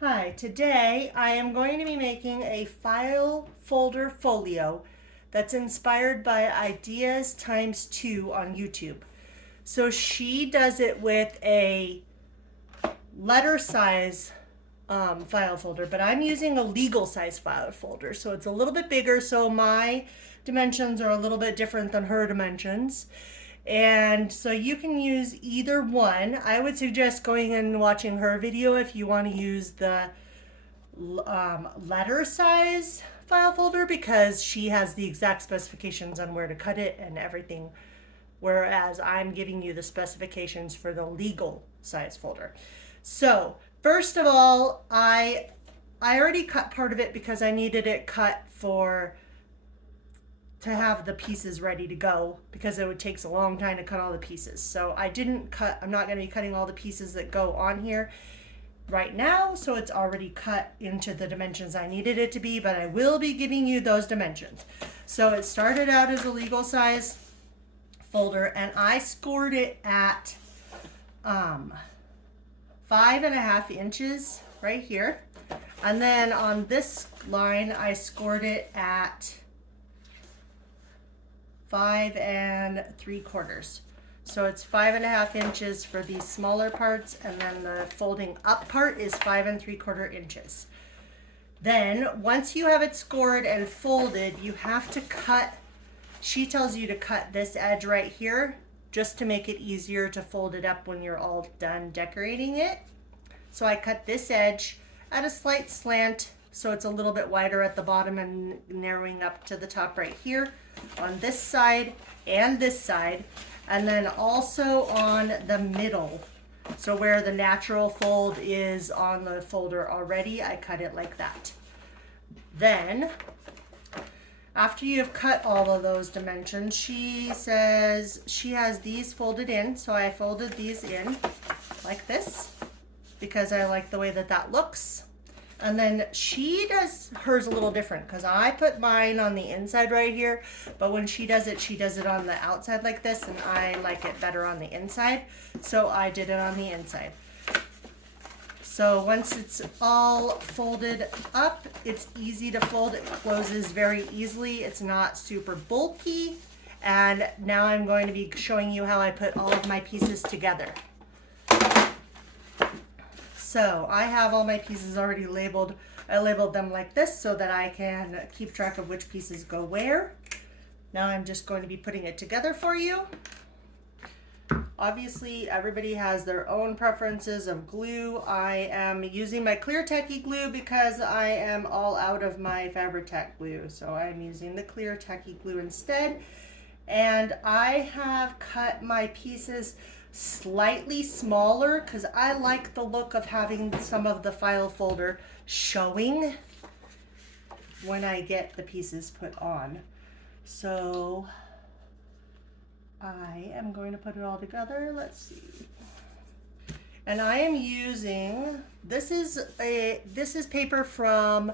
Hi, today I am going to be making a file folder folio that's inspired by Ideas Times 2 on YouTube. So she does it with a letter size file folder, but I'm using a legal size file folder. So it's a little bit bigger, so my dimensions are a little bit different than her dimensions. And so you can use either one. I would suggest going and watching her video if you want to use the letter size file folder because she has the exact specifications on where to cut it and everything, whereas I'm giving you the specifications for the legal size folder. So first of all, I already cut part of it because I needed it cut to have the pieces ready to go because it would take a long time to cut all the pieces. So I'm not going to be cutting all the pieces that go on here right now, so it's already cut into the dimensions I needed it to be, but I will be giving you those dimensions. So it started out as a legal size folder and I scored it at 5.5 inches right here. And then on this line, I scored it at 5 3/4. So it's 5.5 inches for these smaller parts, and then the folding up part is 5 3/4 inches. Then once you have it scored and folded, you have to cut, she tells you to cut this edge right here just to make it easier to fold it up when you're all done decorating it. So I cut this edge at a slight slant so it's a little bit wider at the bottom and narrowing up to the top right here on this side and this side, and then also on the middle. So where the natural fold is on the folder already, I cut it like that. Then after you've cut all of those dimensions, she says she has these folded in, so I folded these in like this because I like the way that that looks. And then she does hers a little different because I put mine on the inside right here, but when she does it on the outside like this, and I like it better on the inside, so I did it on the inside. So once it's all folded up, it's easy to fold. It closes very easily. It's not super bulky. And now I'm going to be showing you how I put all of my pieces together. So I have all my pieces already labeled. I labeled them like this so that I can keep track of which pieces go where. Now I'm just going to be putting it together for you. Obviously, everybody has their own preferences of glue. I am using my clear tacky glue because I am all out of my Fabri-Tac glue. So I'm using the clear tacky glue instead. And I have cut my pieces slightly smaller because I like the look of having some of the file folder showing when I get the pieces put on. So I am going to put it all together. Let's see. And I am using, this is paper from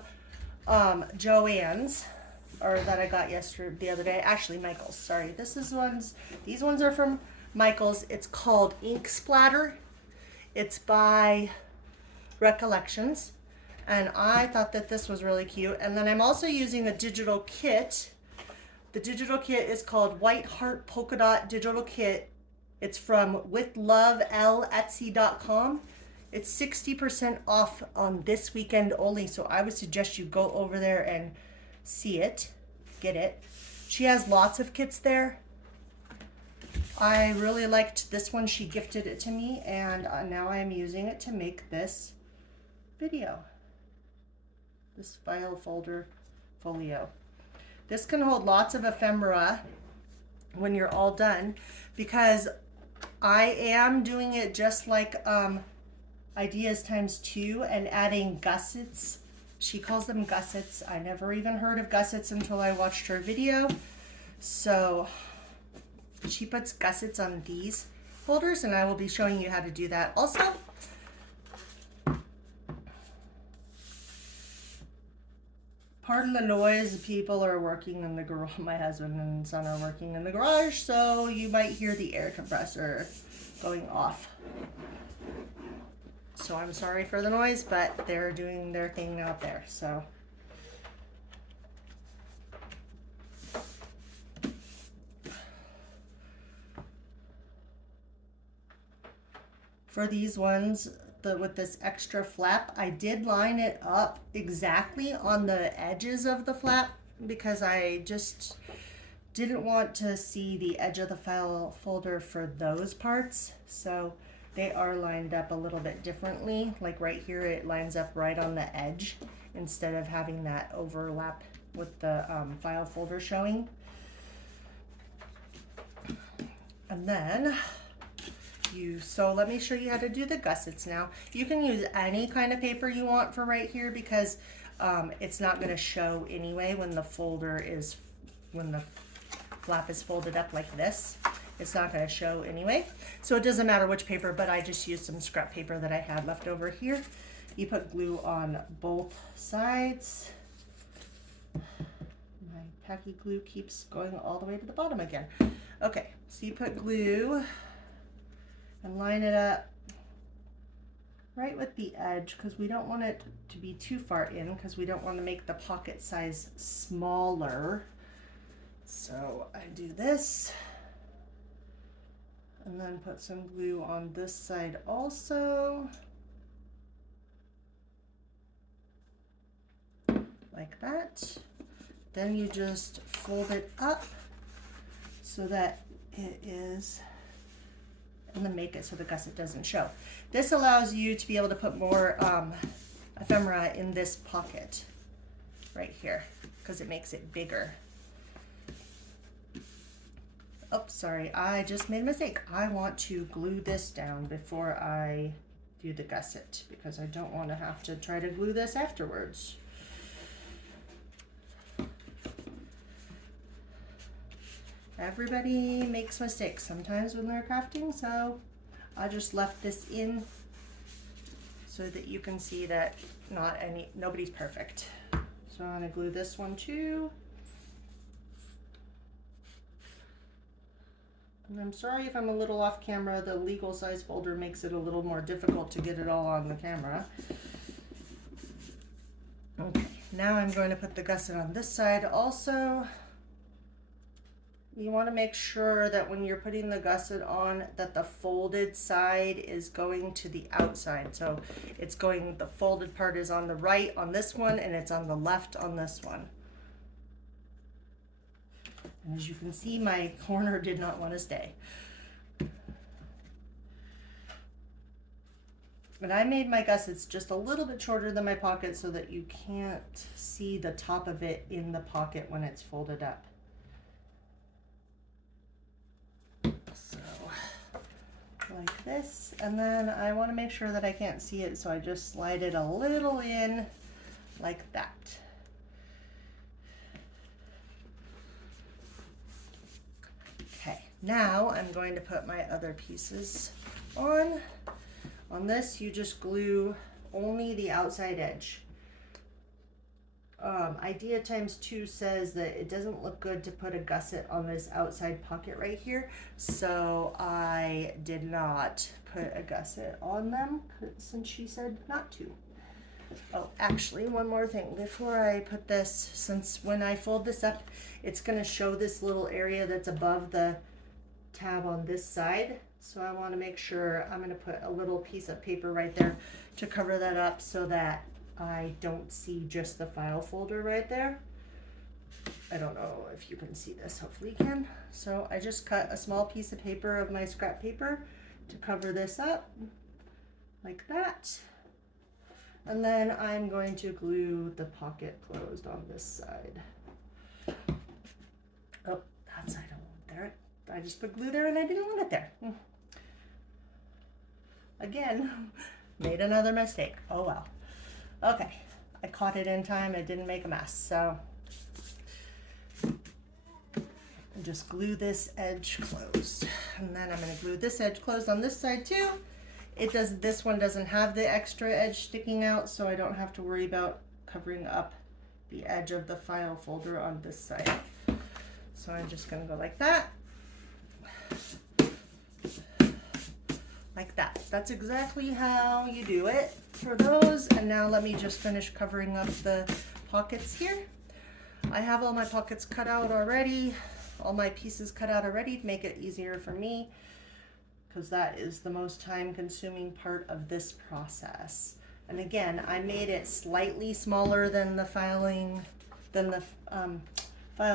Joann's, or that I got the other day. Actually, Michael's. Sorry, these ones are from Michael's. It's called Ink Splatter. It's by Recollections, and I thought that this was really cute. And then I'm also using a digital kit. The digital kit is called White Heart Polka Dot Digital Kit. It's from Withlovel Etsy.com. It's 60% off on this weekend only, so I would suggest you go over there and see it, get it. She has lots of kits there. I really liked this one. She gifted it to me, and now I'm using it to make this video, this file folder folio. This can hold lots of ephemera when you're all done, because I am doing it just like Ideas Times 2 and adding gussets. She calls them gussets. I never even heard of gussets until I watched her video. So she puts gussets on these folders, and I will be showing you how to do that also. Pardon the noise, people are working in the garage. My husband and son are working in the garage, so you might hear the air compressor going off. So I'm sorry for the noise, but they're doing their thing out there. So for these ones, with this extra flap, I did line it up exactly on the edges of the flap because I just didn't want to see the edge of the file folder for those parts. So they are lined up a little bit differently. Like right here, it lines up right on the edge instead of having that overlap with the file folder showing. And then so let me show you how to do the gussets now. You can use any kind of paper you want for right here because it's not going to show anyway when the flap is folded up like this. It's not going to show anyway. So it doesn't matter which paper, but I just used some scrap paper that I had left over here. You put glue on both sides. My tacky glue keeps going all the way to the bottom again. Okay, so you put glue and line it up right with the edge because we don't want it to be too far in because we don't want to make the pocket size smaller. So I do this and then put some glue on this side also, like that. Then you just fold it up so that it is, and then make it so the gusset doesn't show. This allows you to be able to put more ephemera in this pocket right here because it makes it bigger. Oh, sorry, I just made a mistake. I want to glue this down before I do the gusset because I don't want to have to try to glue this afterwards. Everybody makes mistakes sometimes when they're crafting, so I just left this in so that you can see that nobody's perfect. So I'm gonna glue this one too. And I'm sorry if I'm a little off camera. The legal size folder makes it a little more difficult to get it all on the camera. Okay, now I'm going to put the gusset on this side also. You want to make sure that when you're putting the gusset on that the folded side is going to the outside. So it's going, the folded part is on the right on this one and it's on the left on this one. And as you can see, my corner did not want to stay. But I made my gussets just a little bit shorter than my pocket so that you can't see the top of it in the pocket when it's folded up. So, like this, and then I want to make sure that I can't see it, so I just slide it a little in like that. Okay, now I'm going to put my other pieces on. On this, you just glue only the outside edge. Idea times 2 says that it doesn't look good to put a gusset on this outside pocket right here, so I did not put a gusset on them since she said not to. Oh, actually, one more thing before I put this, since when I fold this up, it's going to show this little area that's above the tab on this side. So I want to make sure I'm going to put a little piece of paper right there to cover that up so that I don't see just the file folder right there. I don't know if you can see this, hopefully you can. So I just cut a small piece of paper of my scrap paper to cover this up, like that. And then I'm going to glue the pocket closed on this side. Oh, that side I won't there. I just put glue there and I didn't want it there. Again, made another mistake. Oh well. Okay, I caught it in time. It didn't make a mess. So just glue this edge closed. And then I'm going to glue this edge closed on this side too. This one doesn't have the extra edge sticking out, so I don't have to worry about covering up the edge of the file folder on this side. So I'm just going to go like that. like that. That's exactly how you do it for those. And now let me just finish covering up the pockets here. I have all my pockets cut out already, all my pieces cut out already to make it easier for me, because that is the most time consuming part of this process. And again, I made it slightly smaller than the file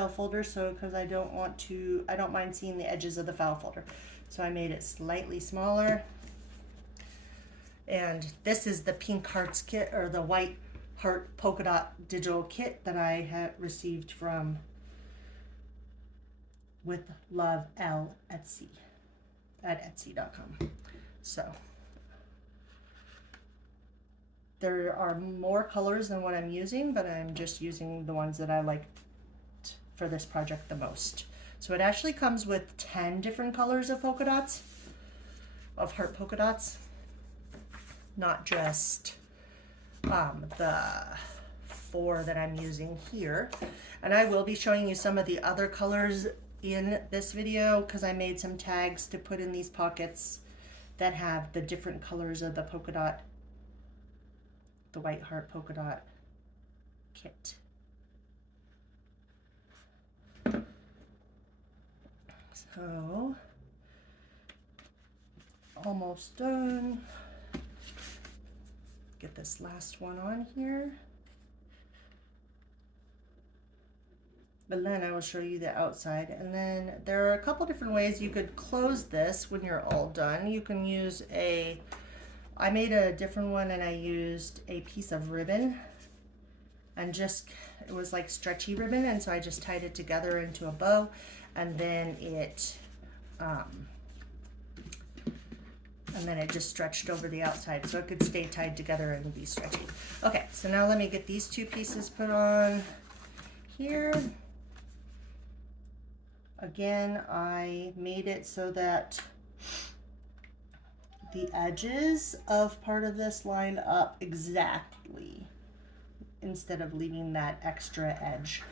folder, so because I don't mind seeing the edges of the file folder. So I made it slightly smaller. And this is the pink hearts kit, or the white heart polka dot digital kit that I had received from Withlovel Etsy at etsy.com. So there are more colors than what I'm using, but I'm just using the ones that I liked for this project the most. So it actually comes with 10 different colors of polka dots, of heart polka dots, not just the 4 that I'm using here. And I will be showing you some of the other colors in this video, because I made some tags to put in these pockets that have the different colors of the polka dot, the white heart polka dot kit. So, almost done. Get this last one on here. But then I will show you the outside. And then there are a couple different ways you could close this when you're all done. You can use I made a different one, and I used a piece of ribbon, and it was like stretchy ribbon, and so I just tied it together into a bow, and then it just stretched over the outside, so it could stay tied together and be stretchy. Okay, so now let me get these 2 pieces put on here. Again, I made it so that the edges of part of this line up exactly, instead of leaving that extra edge.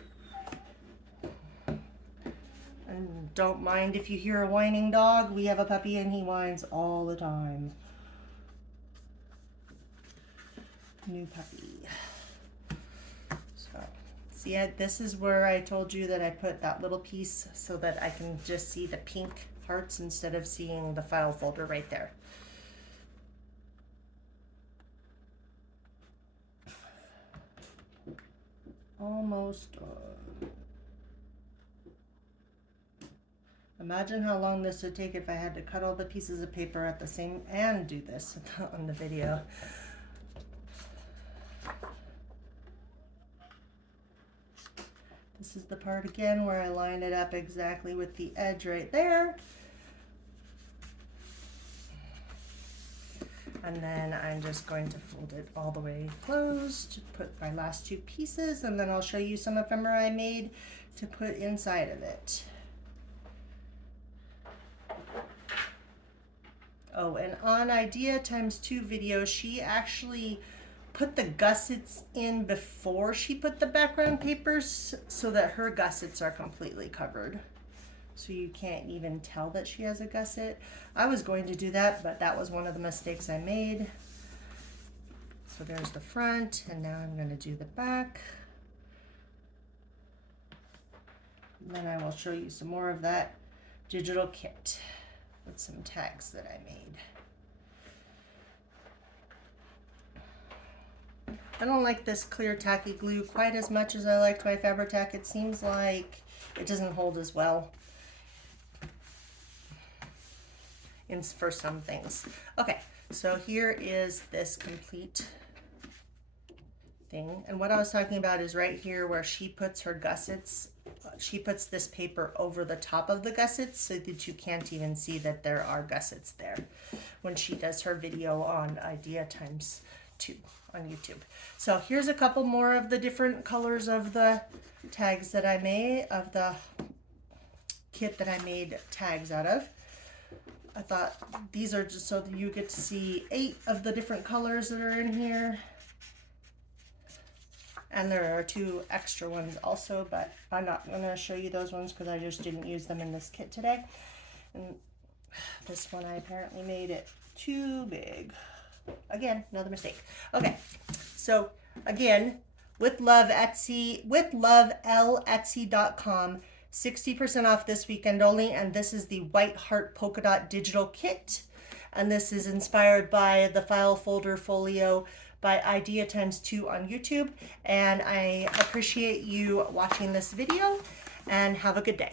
And don't mind if you hear a whining dog. We have a puppy and he whines all the time. New puppy. So, see, this is where I told you that I put that little piece so that I can just see the pink hearts instead of seeing the file folder right there. Almost done. Imagine how long this would take if I had to cut all the pieces of paper at the same and do this on the video. This is the part again where I line it up exactly with the edge right there. And then I'm just going to fold it all the way closed, put my last 2 pieces, and then I'll show you some ephemera I made to put inside of it. Oh, and on Idea Times 2 video, she actually put the gussets in before she put the background papers so that her gussets are completely covered. So you can't even tell that she has a gusset. I was going to do that, but that was one of the mistakes I made. So there's the front, and now I'm going to do the back. And then I will show you some more of that digital kit with some tags that I made. I don't like this clear tacky glue quite as much as I liked my Fabri-Tac. It seems like it doesn't hold as well for some things. Okay, so here is this complete thing. And what I was talking about is right here where she puts her gussets. She puts this paper over the top of the gussets so that you can't even see that there are gussets there when she does her video on Idea Times 2 on YouTube. So here's a couple more of the different colors of the tags that I made, of the kit that I made tags out of. I thought these are just so that you get to see 8 of the different colors that are in here. And there are 2 extra ones also, but I'm not going to show you those ones because I just didn't use them in this kit today. And this one I apparently made it too big. Again, another mistake. Okay, so again, with love Etsy.com, 60% off this weekend only, and this is the White Heart Polka Dot Digital Kit, and this is inspired by the File Folder Folio by ideastimestwo on YouTube, and I appreciate you watching this video, and have a good day.